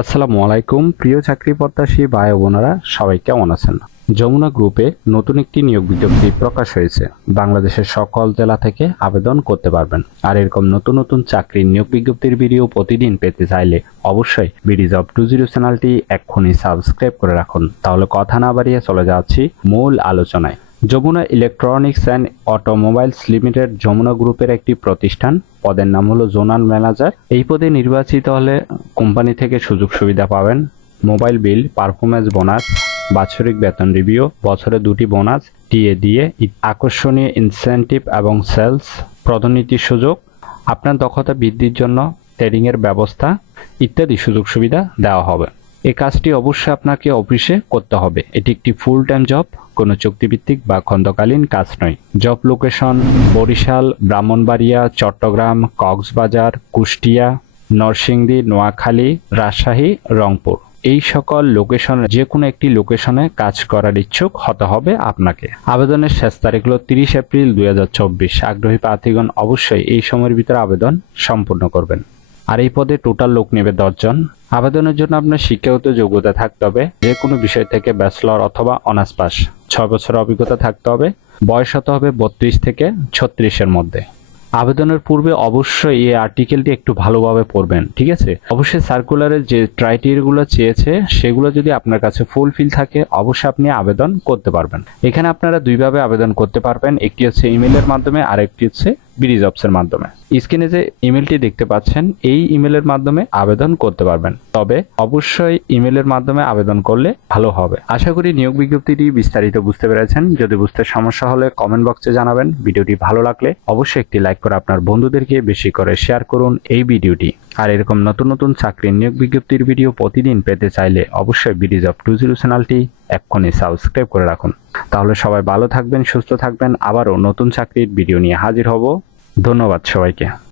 আসসালামু আলাইকুম, প্রিয় চাকরি প্রত্যাশী ভাই বোনেরা, সবাই কেমন আছেন? যমুনা গ্রুপে নতুন একটি নিয়োগ বিজ্ঞপ্তি প্রকাশ হয়েছে। বাংলাদেশের সকল জেলা থেকে আবেদন করতে পারবেন। আর এরকম নতুন নতুন চাকরির নিয়োগ বিজ্ঞপ্তির ভিডিও প্রতিদিন পেতে চাইলে অবশ্যই বিডি জব টু জিরো চ্যানেলটি এক্ষুনি সাবস্ক্রাইব করে রাখুন। তাহলে কথা না বাড়িয়ে চলে যাচ্ছি মূল আলোচনায়। Jamuna electronics and automobiles limited Jamuna গ্রুপের একটি প্রতিষ্ঠান। পদের নাম হলো জোনাল ম্যানেজার। এই পদে নির্বাচিত হলে কোম্পানি থেকে সুযোগ সুবিধা পাবেন। মোবাইল বিল পারফরমেন্স বোনাস, বাৎসরিক বেতন রিভিউ, বছরে দুটি বোনাস, টিএ দিয়ে আকর্ষণীয় ইনসেনটিভ এবং সেলস পদোন্নতির সুযোগ, আপনার দক্ষতা বৃদ্ধির জন্য ট্রেডিংয়ের ব্যবস্থা ইত্যাদি সুযোগ সুবিধা দেওয়া হবে। এই কাজটি অবশ্যই আপনাকে অফিসে করতে হবে। এটি একটি ফুল টাইম জব কোনো চুক্তিভিত্তিক বা খন্দকালীন কাজ নয়। Job location Barishal, Brahmanbaria, Chattogram, Cox's Bazar, Kushtia, Narsingdi, Noakhali, Rajshahi, Rangpur. এই সকল লোকেশনে যে কোনো একটি লোকেশনে কাজ করার ইচ্ছুক হতে হবে আপনাকে। আবেদনের শেষ তারিখ হলো তিরিশ এপ্রিল দুই হাজার চব্বিশ। আগ্রহী প্রার্থীগণ অবশ্যই এই সময়ের ভিতরে আবেদন সম্পূর্ণ করবেন। আর এই পদে টোটাল লোক নেবে দশজন। আবেদনের জন্য আপনার শিক্ষাগত যোগ্যতা থাকতে হবে। যে কোনো বিষয় থেকে ব্যাচেলর অথবা অনার্স পাস ছয় বছরের অভিজ্ঞতা থাকতে হবে। বয়স হতে হবে বত্রিশ থেকে ছত্রিশের মধ্যে। আবেদনের পূর্বে অবশ্যই এই আর্টিকেলটি একটু ভালোভাবে পড়বেন, ঠিক আছে? অবশ্যই সার্কুলারের যে ক্রাইটেরিয়াগুলো চেয়েছে, সেগুলো যদি আপনার কাছে ফুলফিল থাকে, অবশ্যই আপনি আবেদন করতে পারবেন। এখানে আপনারা দুইভাবে আবেদন করতে পারবেন। একটি হচ্ছে ইমেলের মাধ্যমে আর একটি হচ্ছে বিডি জবসের মাধ্যমে। স্ক্রিনে যে ইমেলটি দেখতে পাচ্ছেন, এই ইমেলের মাধ্যমে আবেদন করতে পারবেন। তবে অবশ্যই ইমেলের মাধ্যমে আবেদন করলে ভালো হবে। আশা করি নিয়োগ বিজ্ঞপ্তিটি বিস্তারিত বুঝতে পেরেছেন। যদি বুঝতে সমস্যা হলে কমেন্ট বক্সে জানাবেন। ভিডিওটি ভালো লাগলে অবশ্যই একটি লাইক করে আপনার বন্ধুদেরকে বেশি করে শেয়ার করুন এই ভিডিওটি। আর এরকম নতুন নতুন চাকরির নিয়োগ বিজ্ঞপ্তির ভিডিও প্রতিদিন পেতে চাইলে অবশ্যই বিডি জব টু জিরো চ্যানেলটি এক্ষুনি সাবস্ক্রাইব করে রাখুন। তাহলে সবাই ভালো থাকবেন, সুস্থ থাকবেন। আবারও নতুন চাকরির ভিডিও নিয়ে হাজির হব। ধন্যবাদ সবাইকে।